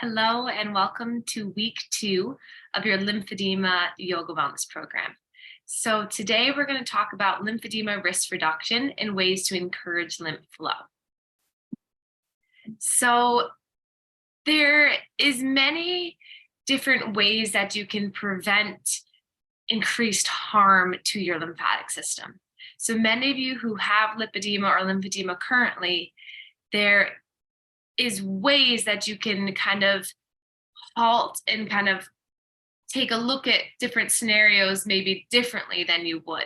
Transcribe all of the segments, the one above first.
Hello and welcome to week 2 of your lymphedema yoga wellness program. So today we're going to talk about lymphedema risk reduction and ways to encourage lymph flow. So there is many different ways that you can prevent increased harm to your lymphatic system. So many of you who have lipedema or lymphedema currently, there is ways that you can kind of halt and kind of take a look at different scenarios maybe differently than you would.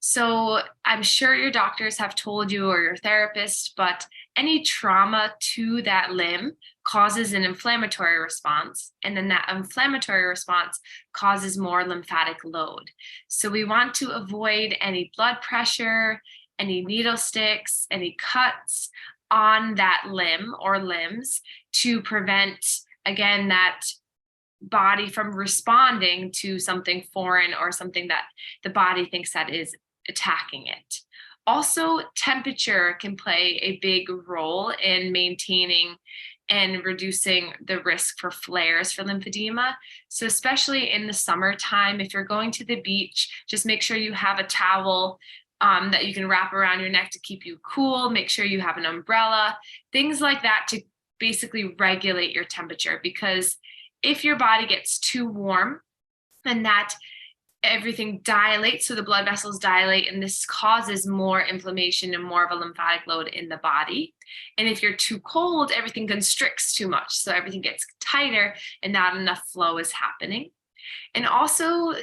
So I'm sure your doctors have told you or your therapist, but any trauma to that limb causes an inflammatory response, and then that inflammatory response causes more lymphatic load. So we want to avoid any blood pressure, any needle sticks, any cuts on that limb or limbs to prevent, again, that body from responding to something foreign or something that the body thinks that is attacking it. Also, temperature can play a big role in maintaining and reducing the risk for flares for lymphedema. So especially in the summertime, if you're going to the beach, just make sure you have a towel that you can wrap around your neck to keep you cool. Make sure you have an umbrella, things like that to basically regulate your temperature. Because if your body gets too warm, then that everything dilates, so the blood vessels dilate, and this causes more inflammation and more of a lymphatic load in the body. And if you're too cold, everything constricts too much, so everything gets tighter and not enough flow is happening. And also,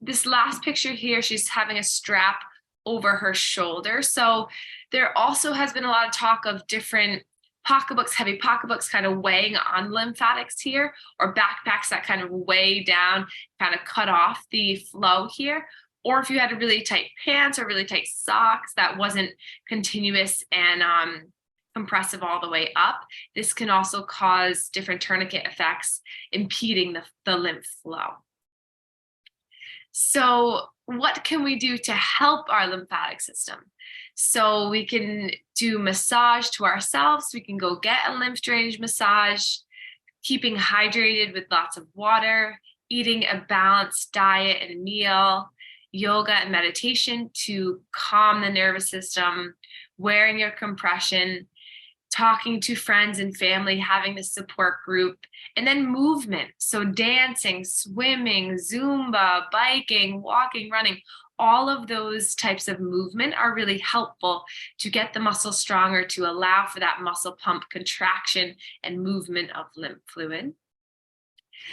this last picture here, she's having a strap over her shoulder. So there also has been a lot of talk of different pocketbooks, heavy pocketbooks kind of weighing on lymphatics here, or backpacks that kind of weigh down, kind of cut off the flow here. Or if you had a really tight pants or really tight socks that wasn't continuous and compressive all the way up, this can also cause different tourniquet effects impeding the lymph flow. So what can we do to help our lymphatic system? So we can do massage to ourselves. We can go get a lymph drainage massage, keeping hydrated with lots of water, eating a balanced diet and meal, yoga and meditation to calm the nervous system, wearing your compression, talking to friends and family, having the support group, and then movement. So dancing, swimming, Zumba, biking, walking, running, all of those types of movement are really helpful to get the muscle stronger, to allow for that muscle pump contraction and movement of lymph fluid.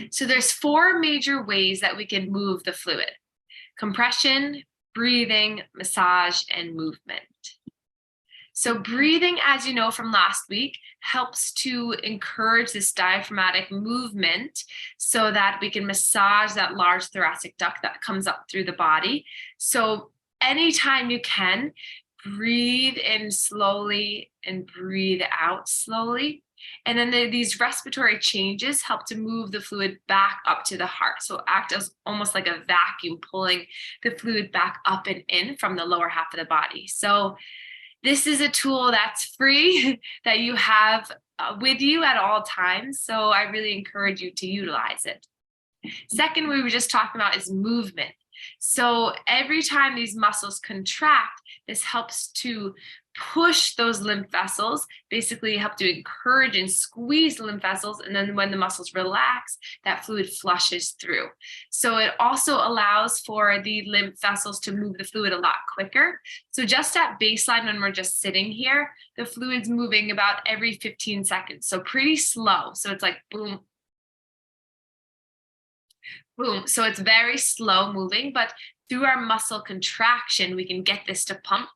So there's 4 major ways that we can move the fluid: compression, breathing, massage, and movement. So breathing, as you know from last week, helps to encourage this diaphragmatic movement so that we can massage that large thoracic duct that comes up through the body. So anytime you can, breathe in slowly and breathe out slowly. And then these respiratory changes help to move the fluid back up to the heart. So act as almost like a vacuum, pulling the fluid back up and in from the lower half of the body. So this is a tool that's free that you have with you at all times. So I really encourage you to utilize it. Second, we were just talking about is movement. So every time these muscles contract, this helps to push those lymph vessels, basically help to encourage and squeeze the lymph vessels. And then when the muscles relax, that fluid flushes through. So it also allows for the lymph vessels to move the fluid a lot quicker. So just at baseline, when we're just sitting here, the fluid's moving about every 15 seconds. So pretty slow. So it's like boom, boom. So it's very slow moving, but through our muscle contraction, we can get this to pump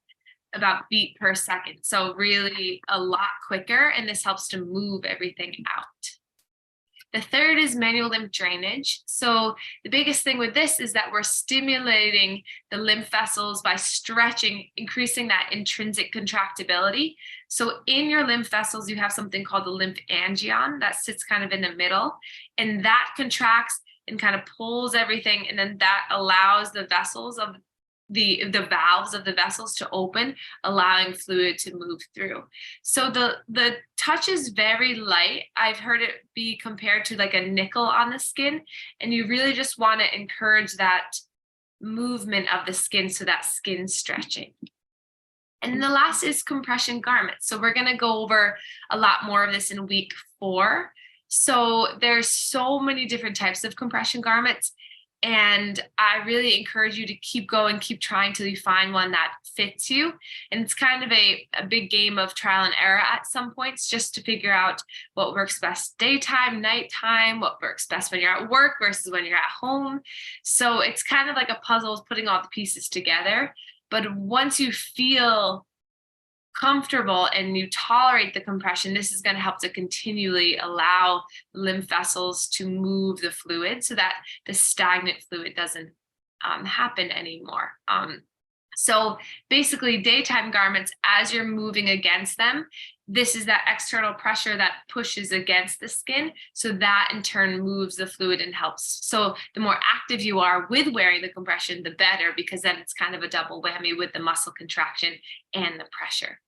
about beat per second. So really a lot quicker, and this helps to move everything out. The third is manual lymph drainage. So the biggest thing with this is that we're stimulating the lymph vessels by stretching, increasing that intrinsic contractibility. So in your lymph vessels, you have something called the lymphangion that sits kind of in the middle, and that contracts and kind of pulls everything, and then that allows the vessels of the valves of the vessels to open, allowing fluid to move through. So the touch is very light. I've heard it be compared to like a nickel on the skin, and you really just want to encourage that movement of the skin, so that skin stretching. And the last is compression garments. So we're going to go over a lot more of this in week 4. So there's so many different types of compression garments. And I really encourage you to keep going, keep trying till you find one that fits you. And it's kind of a big game of trial and error at some points, just to figure out what works best daytime, nighttime, what works best when you're at work versus when you're at home. So it's kind of like a puzzle, putting all the pieces together. But once you feel comfortable and you tolerate the compression, this is going to help to continually allow lymph vessels to move the fluid so that the stagnant fluid doesn't happen anymore. So basically, daytime garments, as you're moving against them, this is that external pressure that pushes against the skin. So that in turn moves the fluid and helps. So the more active you are with wearing the compression, the better, because then it's kind of a double whammy with the muscle contraction and the pressure.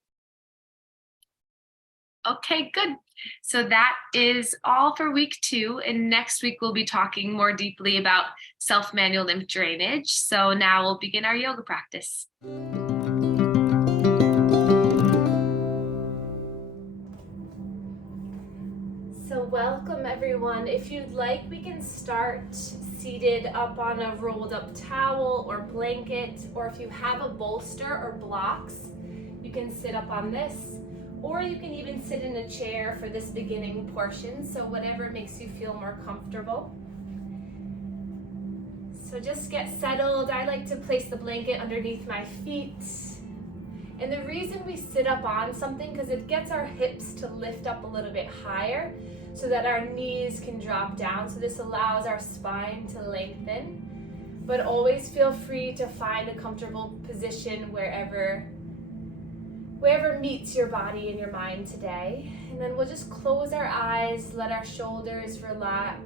Okay, good. So that is all for week 2. And next week, we'll be talking more deeply about self-manual lymph drainage. So now we'll begin our yoga practice. So welcome everyone. If you'd like, we can start seated up on a rolled up towel or blanket, or if you have a bolster or blocks, you can sit up on this, or you can even sit in a chair for this beginning portion. So whatever makes you feel more comfortable. So just get settled. I like to place the blanket underneath my feet. And the reason we sit up on something, because it gets our hips to lift up a little bit higher so that our knees can drop down. So this allows our spine to lengthen. But always feel free to find a comfortable position wherever meets your body and your mind today. And then we'll just close our eyes, let our shoulders relax.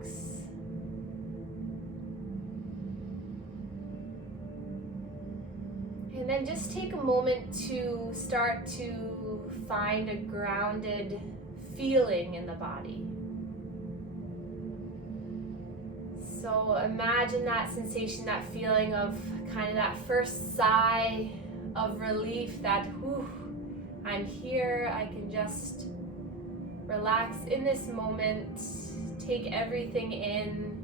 And then just take a moment to start to find a grounded feeling in the body. So imagine that sensation, that feeling of kind of that first sigh of relief, that whew, I'm here, I can just relax in this moment, take everything in,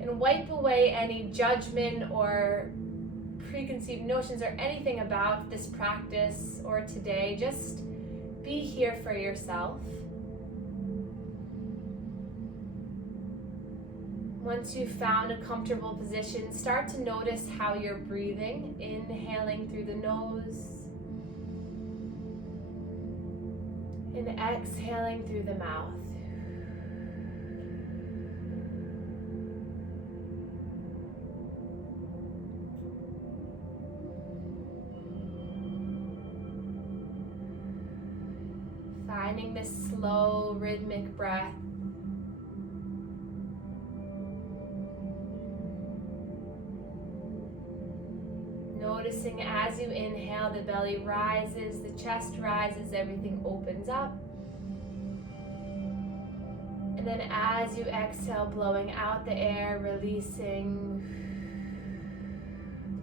and wipe away any judgment or preconceived notions or anything about this practice or today. Just be here for yourself. Once you've found a comfortable position, start to notice how you're breathing, inhaling through the nose and exhaling through the mouth. Finding this slow, rhythmic breath. Noticing as you inhale, the belly rises, the chest rises, everything opens up. And then as you exhale, blowing out the air, releasing,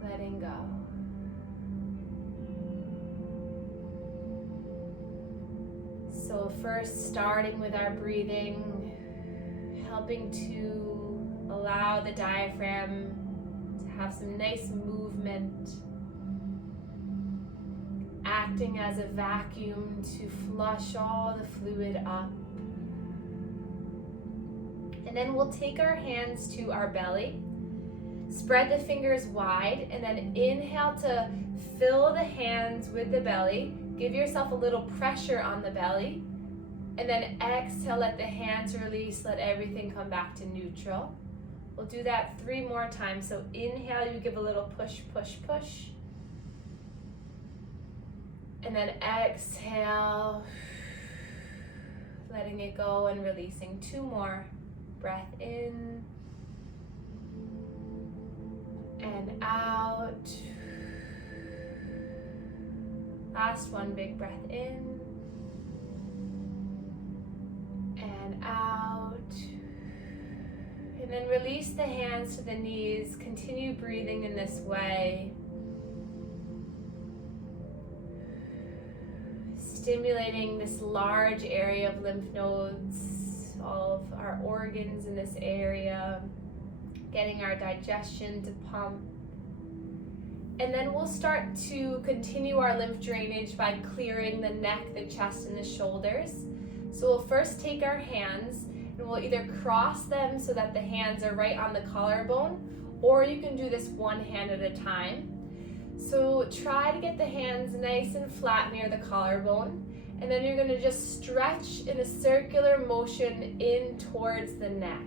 letting go. So first, starting with our breathing, helping to allow the diaphragm to have some nice movement, acting as a vacuum to flush all the fluid up. And then we'll take our hands to our belly, spread the fingers wide, and then inhale to fill the hands with the belly. Give yourself a little pressure on the belly, and then exhale, let the hands release, let everything come back to neutral. We'll do that 3 more times. So inhale, you give a little push, push, push. And then exhale, letting it go and releasing. 2 more. Breath in and out. Last one, big breath in and out. And then release the hands to the knees. Continue breathing in this way. Stimulating this large area of lymph nodes, all of our organs in this area, getting our digestion to pump. And then we'll start to continue our lymph drainage by clearing the neck, the chest, and the shoulders. So we'll first take our hands and we'll either cross them so that the hands are right on the collarbone, or you can do this one hand at a time. So try to get the hands nice and flat near the collarbone, and then you're going to just stretch in a circular motion in towards the neck.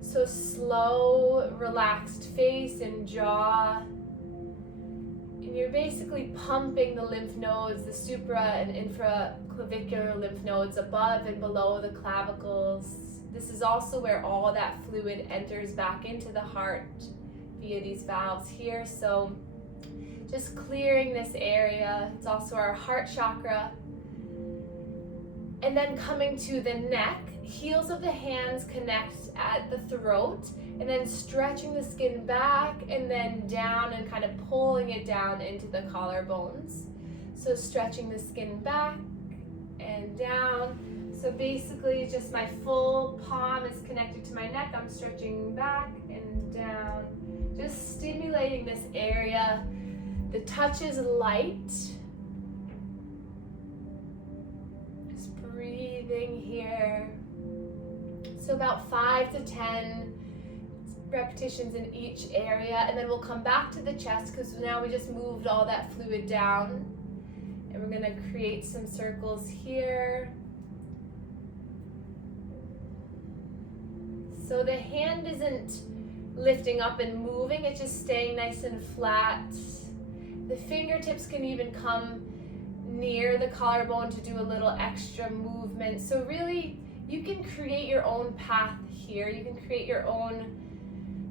So slow, relaxed face and jaw. And you're basically pumping the lymph nodes, the supra and infraclavicular lymph nodes above and below the clavicles. This is also where all that fluid enters back into the heart via these valves here. So just clearing this area. It's also our heart chakra. And then coming to the neck, heels of the hands connect at the throat, and then stretching the skin back and then down and kind of pulling it down into the collarbones. So stretching the skin back and down. So basically just my full palm is connected to my neck. I'm stretching back and down, just stimulating this area. The touch is light. Just breathing here. So about 5 to 10 repetitions in each area, and then we'll come back to the chest because now we just moved all that fluid down. And we're going to create some circles here. So the hand isn't lifting up and moving, it's just staying nice and flat. The fingertips can even come near the collarbone to do a little extra movement. So really, you can create your own path here. You can create your own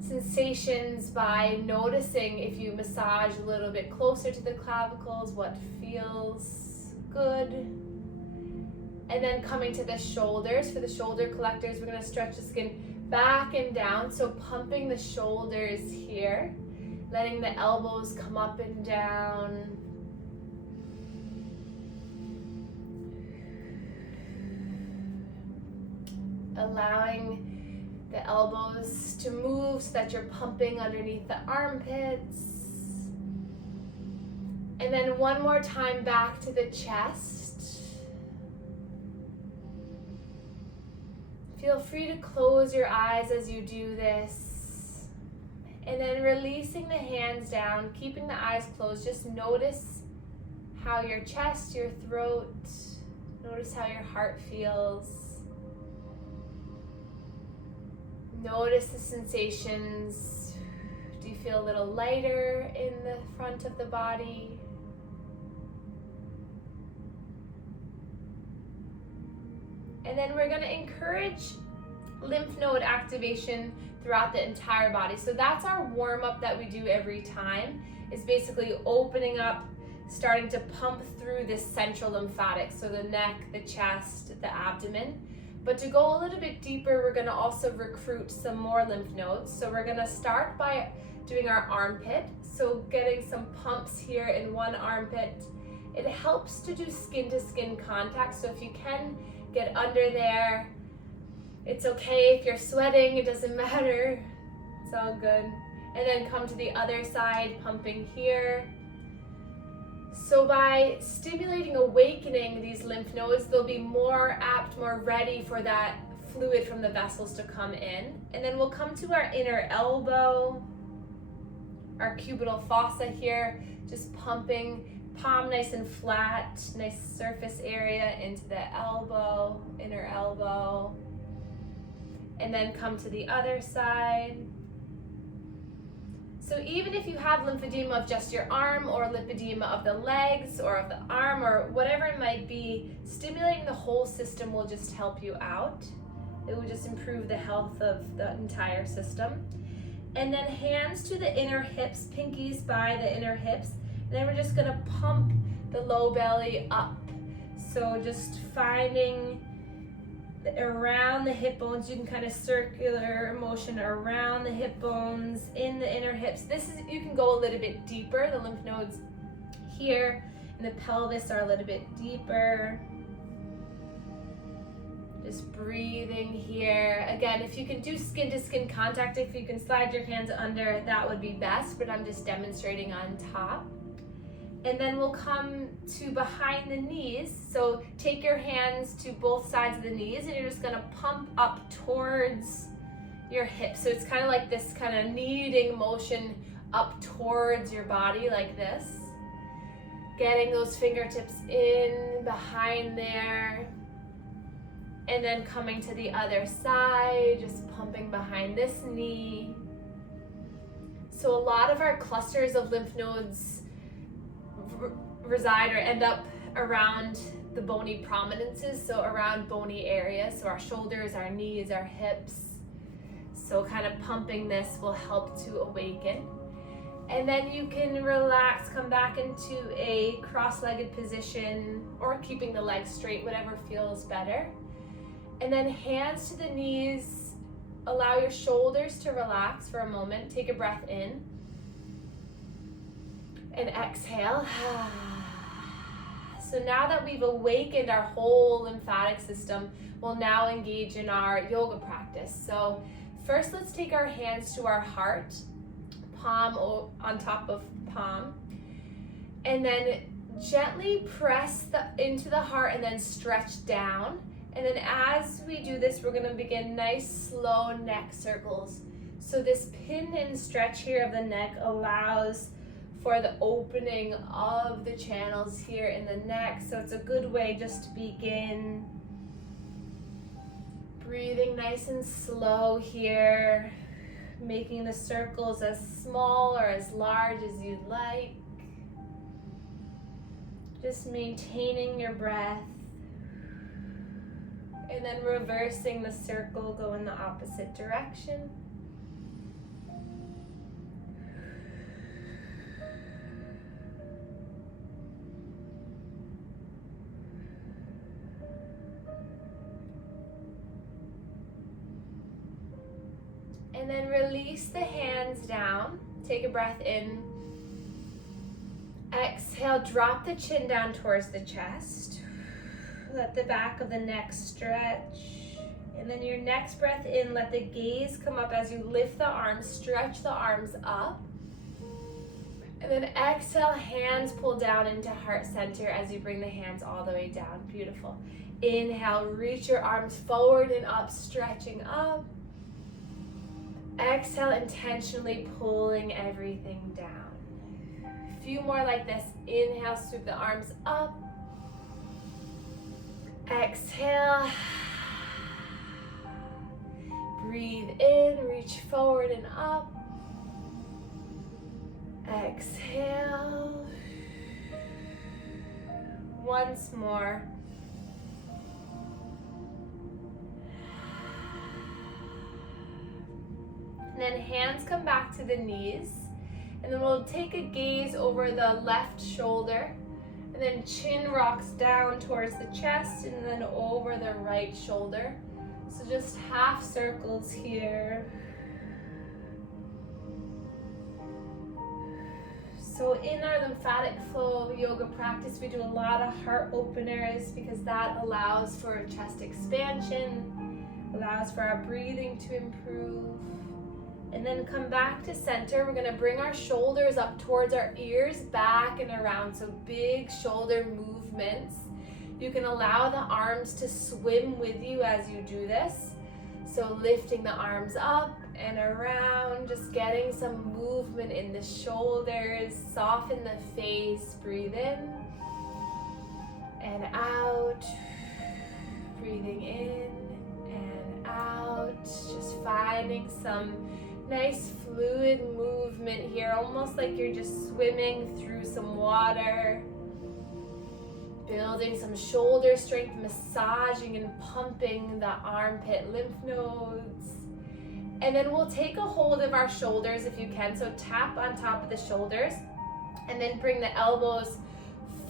sensations by noticing if you massage a little bit closer to the clavicles, what feels good. And then coming to the shoulders. For the shoulder collectors, we're going to stretch the skin back and down. So pumping the shoulders here. Letting the elbows come up and down. Allowing the elbows to move so that you're pumping underneath the armpits. And then one more time back to the chest. Feel free to close your eyes as you do this. And then releasing the hands down, keeping the eyes closed. Just notice how your chest, your throat, notice how your heart feels. Notice the sensations. Do you feel a little lighter in the front of the body? And then we're going to encourage lymph node activation throughout the entire body. So that's our warm-up that we do every time, is basically opening up, starting to pump through this central lymphatic, so the neck, the chest, the abdomen. But to go a little bit deeper, we're going to also recruit some more lymph nodes. So we're going to start by doing our armpit. So getting some pumps here in one armpit. It helps to do skin-to-skin contact. So if you can get under there, it's okay if you're sweating, it doesn't matter. It's all good. And then come to the other side, pumping here. So by stimulating, awakening these lymph nodes, they'll be more apt, more ready for that fluid from the vessels to come in. And then we'll come to our inner elbow, our cubital fossa here, just pumping, palm nice and flat, nice surface area into the elbow, inner elbow. And then come to the other side. So even if you have lymphedema of just your arm, or lymphedema of the legs or of the arm, or whatever it might be, stimulating the whole system will just help you out. It will just improve the health of the entire system. And then hands to the inner hips, pinkies by the inner hips. And then we're just gonna pump the low belly up. So just finding around the hip bones. You can kind of circular motion around the hip bones, in the inner hips. You can go a little bit deeper. The lymph nodes here in the pelvis are a little bit deeper. Just breathing here. Again, if you can do skin to skin contact, if you can slide your hands under, that would be best, but I'm just demonstrating on top. And then we'll come to behind the knees. So take your hands to both sides of the knees and you're just gonna pump up towards your hips. So it's kind of like this kind of kneading motion up towards your body like this. Getting those fingertips in behind there. And then coming to the other side, just pumping behind this knee. So a lot of our clusters of lymph nodes reside or end up around the bony prominences, so around bony areas, so our shoulders, our knees, our hips. So kind of pumping this will help to awaken. And then you can relax, come back into a cross-legged position or keeping the legs straight, whatever feels better. And then hands to the knees, allow your shoulders to relax for a moment. Take a breath in and exhale. So now that we've awakened our whole lymphatic system, we'll now engage in our yoga practice. So first, let's take our hands to our heart, palm on top of palm, and then gently press into the heart and then stretch down. And then as we do this, we're gonna begin nice, slow neck circles. So this pin and stretch here of the neck allows for the opening of the channels here in the neck. So it's a good way just to begin breathing nice and slow here, making the circles as small or as large as you'd like. Just maintaining your breath. And then reversing the circle, go in the opposite direction. And then release the hands down. Take a breath in. Exhale, drop the chin down towards the chest. Let the back of the neck stretch. And then your next breath in, let the gaze come up as you lift the arms, stretch the arms up. And then exhale, hands pull down into heart center as you bring the hands all the way down. Beautiful. Inhale, reach your arms forward and up, stretching up. Exhale, intentionally pulling everything down. A few more like this. Inhale, sweep the arms up. Exhale. Breathe in, reach forward and up. Exhale. Once more. And then hands come back to the knees. And then we'll take a gaze over the left shoulder. And then chin rocks down towards the chest and then over the right shoulder. So just half circles here. So in our lymphatic flow yoga practice, we do a lot of heart openers because that allows for chest expansion, allows for our breathing to improve. And then come back to center. We're gonna bring our shoulders up towards our ears, back and around. So big shoulder movements. You can allow the arms to swim with you as you do this. So lifting the arms up and around, just getting some movement in the shoulders, soften the face, breathe in and out, breathing in and out, just finding some nice fluid movement here, almost like you're just swimming through some water. Building some shoulder strength, massaging and pumping the armpit lymph nodes. And then we'll take a hold of our shoulders if you can. So tap on top of the shoulders and then bring the elbows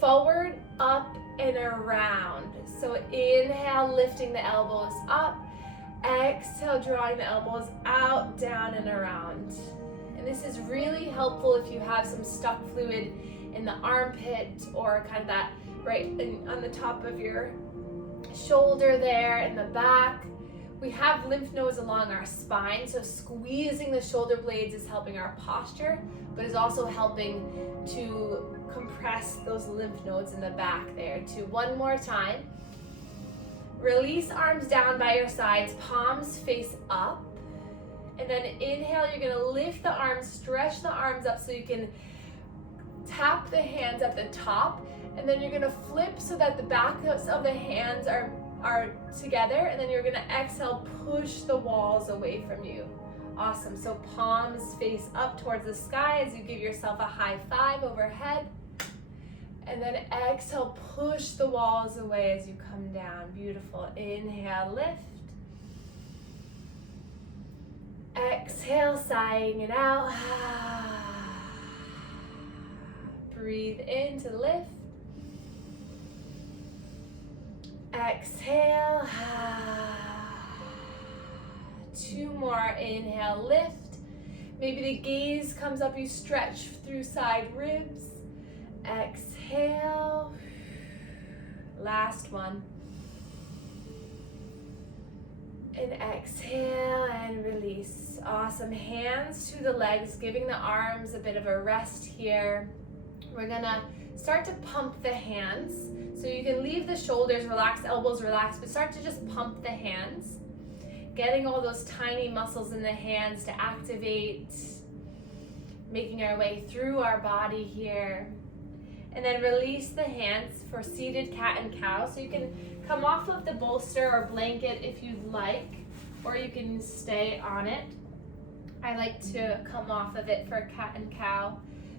forward, up, and around. So inhale, lifting the elbows up. Exhale, drawing the elbows out, down, and around. And this is really helpful if you have some stuck fluid in the armpit or kind of that on the top of your shoulder there, in the back. We have lymph nodes along our spine, so squeezing the shoulder blades is helping our posture, but is also helping to compress those lymph nodes in the back there too. One more time. Release arms down by your sides, palms face up. And then inhale, you're gonna lift the arms, stretch the arms up so you can tap the hands at the top. And then you're gonna flip so that the backs of the hands are together. And then you're gonna exhale, push the walls away from you. Awesome, so palms face up towards the sky as you give yourself a high five overhead. And then exhale, push the walls away as you come down. Beautiful. Inhale, lift. Exhale, sighing it out. Breathe in to lift. Exhale. 2 more. Inhale, lift. Maybe the gaze comes up, you stretch through side ribs. Exhale. Last one. And exhale and release. Awesome. Hands to the legs, giving the arms a bit of a rest here. We're gonna start to pump the hands. So you can leave the shoulders relaxed, elbows relaxed, but start to just pump the hands. Getting all those tiny muscles in the hands to activate. Making our way through our body here. And then release the hands for seated cat and cow. So you can come off of the bolster or blanket if you'd like, or you can stay on it. I like to come off of it for cat and cow.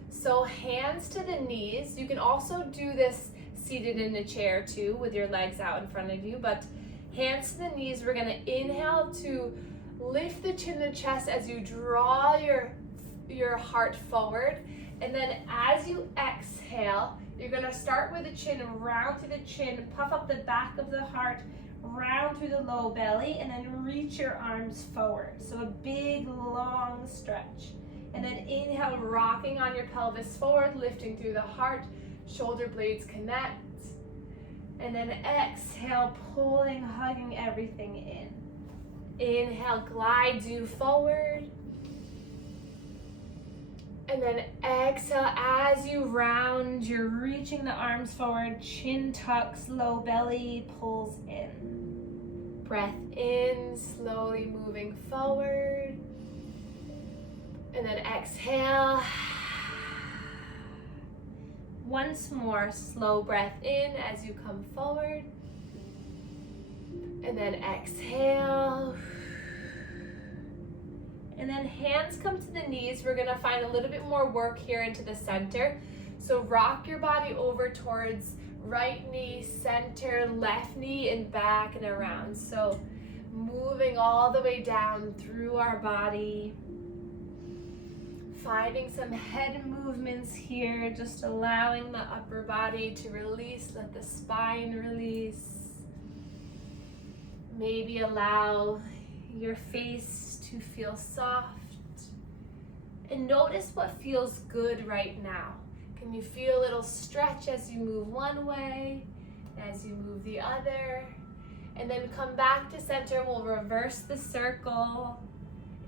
So hands to the knees. You can also do this seated in a chair too with your legs out in front of you, but hands to the knees. We're gonna inhale to lift the chin and the chest as you draw your heart forward. And then as you exhale, you're gonna start with the chin, round through the chin, puff up the back of the heart, round through the low belly, and then reach your arms forward. So a big, long stretch. And then inhale, rocking on your pelvis forward, lifting through the heart, shoulder blades connect. And then exhale, pulling, hugging everything in. Inhale, glide you forward. And then exhale, as you round, you're reaching the arms forward, chin tucks, low belly pulls in. Breath in, slowly moving forward. And then exhale. Once more, slow breath in as you come forward. And then exhale. And then hands come to the knees. We're gonna find a little bit more work here into the center. So rock your body over towards right knee, center, left knee, and back and around. So moving all the way down through our body. Finding some head movements here, just allowing the upper body to release, let the spine release. Maybe allow your face to feel soft, and notice what feels good right now. Can you feel a little stretch as you move one way, as you move the other, and then come back to center. We'll reverse the circle.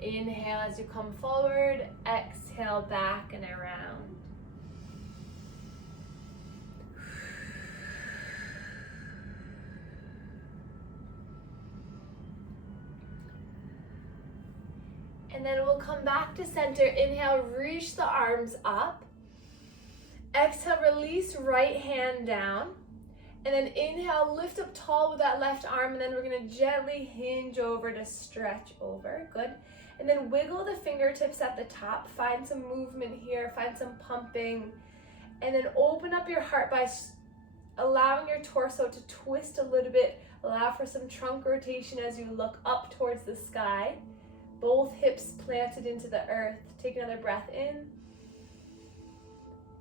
Inhale as you come forward, exhale back and around. And then we'll come back to center. Inhale, reach the arms up. Exhale, release right hand down. And then inhale, lift up tall with that left arm, and then we're gonna gently hinge over to stretch over. Good. And then wiggle the fingertips at the top. Find some movement here, find some pumping. And then open up your heart by allowing your torso to twist a little bit. Allow for some trunk rotation as you look up towards the sky. Both hips planted into the earth. Take another breath in.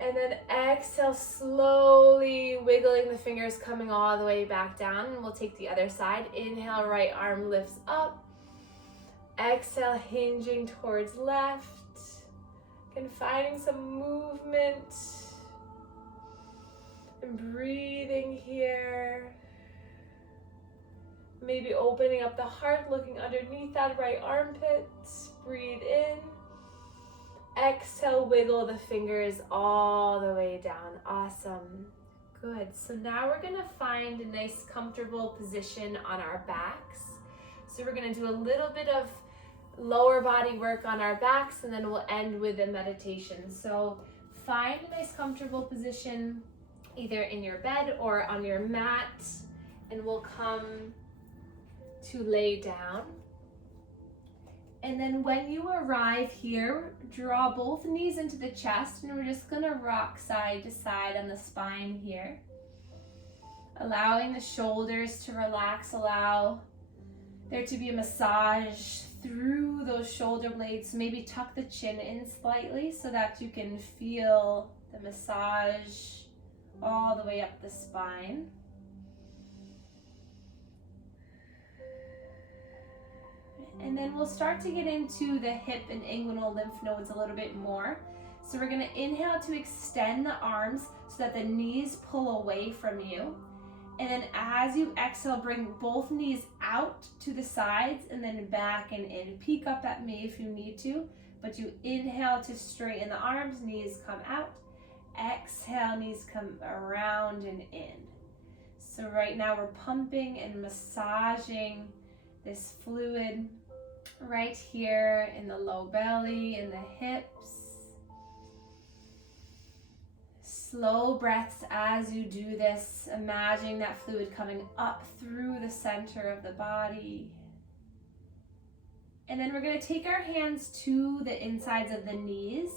And then exhale, slowly wiggling the fingers, coming all the way back down. And we'll take the other side. Inhale, right arm lifts up. Exhale, hinging towards left. And finding some movement. And breathing here. Maybe opening up the heart, looking underneath that right armpit. Breathe in. Exhale, wiggle the fingers all the way down. Awesome. Good. So now we're going to find a nice comfortable position on our backs. So we're going to do a little bit of lower body work on our backs, and then we'll end with a meditation. So find a nice comfortable position either in your bed or on your mat, and we'll come to lay down. And then when you arrive here, draw both knees into the chest, and we're just gonna rock side to side on the spine here. Allowing the shoulders to relax, allow there to be a massage through those shoulder blades. So maybe tuck the chin in slightly so that you can feel the massage all the way up the spine. And then we'll start to get into the hip and inguinal lymph nodes a little bit more. So we're going to inhale to extend the arms so that the knees pull away from you. And then as you exhale, bring both knees out to the sides and then back and in. Peek up at me if you need to, but you inhale to straighten the arms, knees come out. Exhale, knees come around and in. So right now we're pumping and massaging this fluid right here in the low belly, in the hips. Slow breaths as you do this, imagining that fluid coming up through the center of the body. And then we're going to take our hands to the insides of the knees.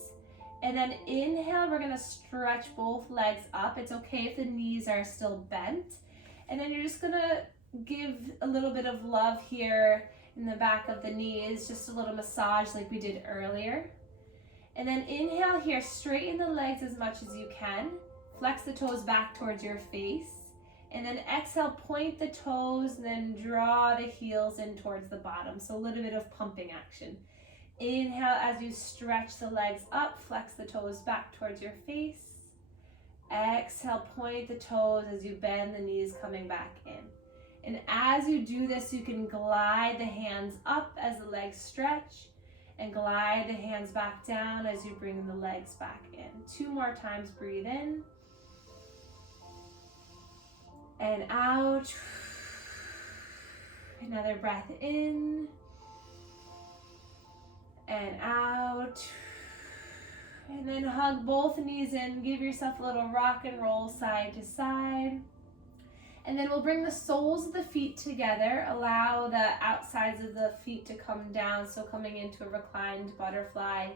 And then inhale, we're going to stretch both legs up. It's okay if the knees are still bent. And then you're just going to give a little bit of love here in the back of the knees, just a little massage like we did earlier. And then inhale here, straighten the legs as much as you can. Flex the toes back towards your face. And then exhale, point the toes, and then draw the heels in towards the bottom. So a little bit of pumping action. Inhale as you stretch the legs up, flex the toes back towards your face. Exhale, point the toes as you bend the knees coming back in. And as you do this, you can glide the hands up as the legs stretch and glide the hands back down as you bring the legs back in. 2 more times, breathe in and out. Another breath in and out. And then hug both knees in, give yourself a little rock and roll side to side. And then we'll bring the soles of the feet together, allow the outsides of the feet to come down, so coming into a reclined butterfly.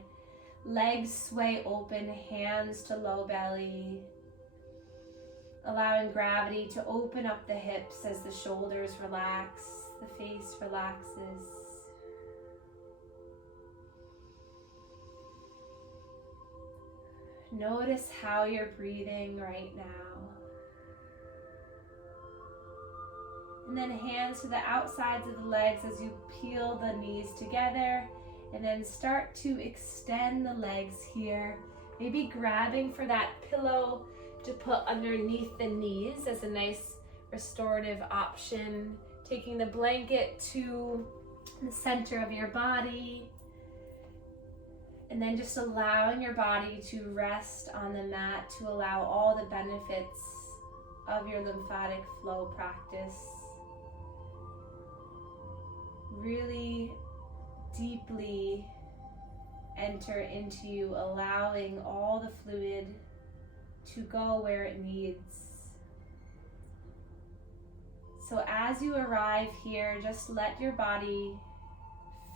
Legs sway open, hands to low belly. Allowing gravity to open up the hips as the shoulders relax, the face relaxes. Notice how you're breathing right now. And then hands to the outsides of the legs as you peel the knees together. And then start to extend the legs here. Maybe grabbing for that pillow to put underneath the knees as a nice restorative option. Taking the blanket to the center of your body. And then just allowing your body to rest on the mat to allow all the benefits of your lymphatic flow practice really deeply enter into you, allowing all the fluid to go where it needs. So as you arrive here, just let your body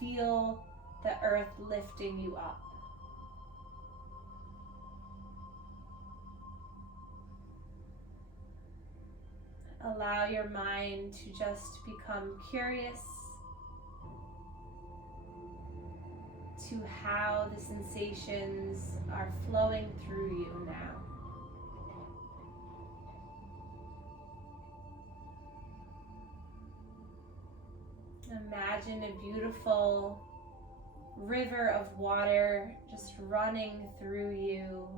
feel the earth lifting you up. Allow your mind to just become curious, to how the sensations are flowing through you now. Imagine a beautiful river of water just running through you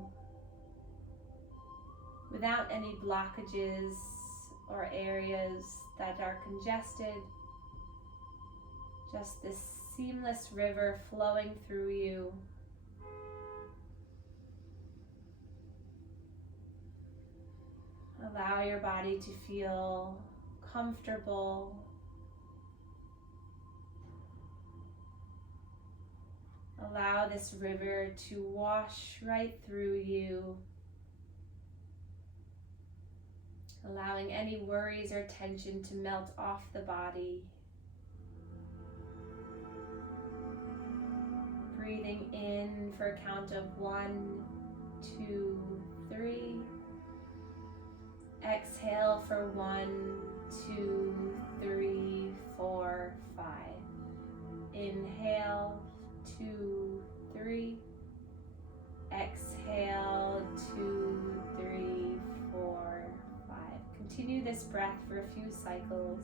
without any blockages or areas that are congested. Just this seamless river flowing through you. Allow your body to feel comfortable. Allow this river to wash right through you, allowing any worries or tension to melt off the body. Breathing in for a count of 1, 2, 3. Exhale for 1, 2, 3, 4, 5. Inhale, 2, 3. Exhale, 2, 3, 4, 5. Continue this breath for a few cycles.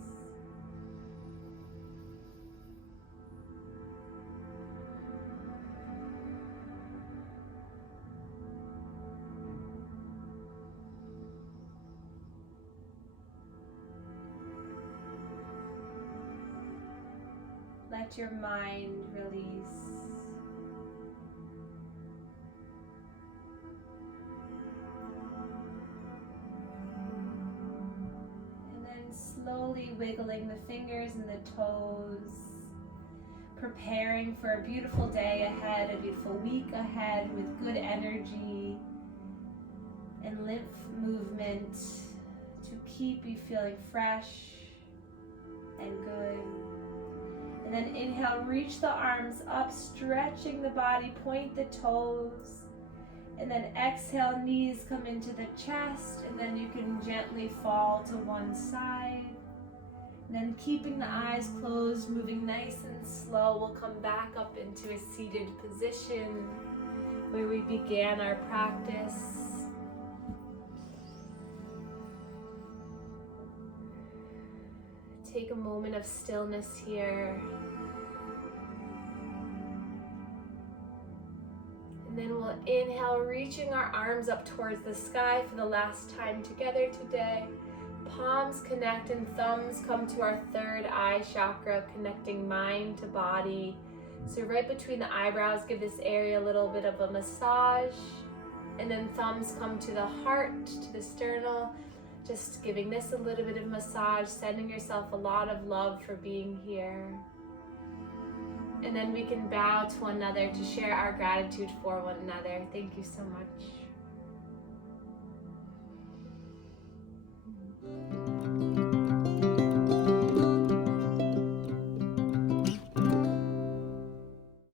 Let your mind release. And then slowly wiggling the fingers and the toes, preparing for a beautiful day ahead, a beautiful week ahead with good energy and lymph movement to keep you feeling fresh and good. And then inhale, reach the arms up, stretching the body, point the toes. And then exhale, knees come into the chest, and then you can gently fall to one side. And then keeping the eyes closed, moving nice and slow, we'll come back up into a seated position where we began our practice. Take a moment of stillness here. And then we'll inhale, reaching our arms up towards the sky for the last time together today. Palms connect and thumbs come to our third eye chakra, connecting mind to body. So right between the eyebrows, give this area a little bit of a massage. And then thumbs come to the heart, to the sternum. Just giving this a little bit of massage, sending yourself a lot of love for being here. And then we can bow to one another to share our gratitude for one another. Thank you so much.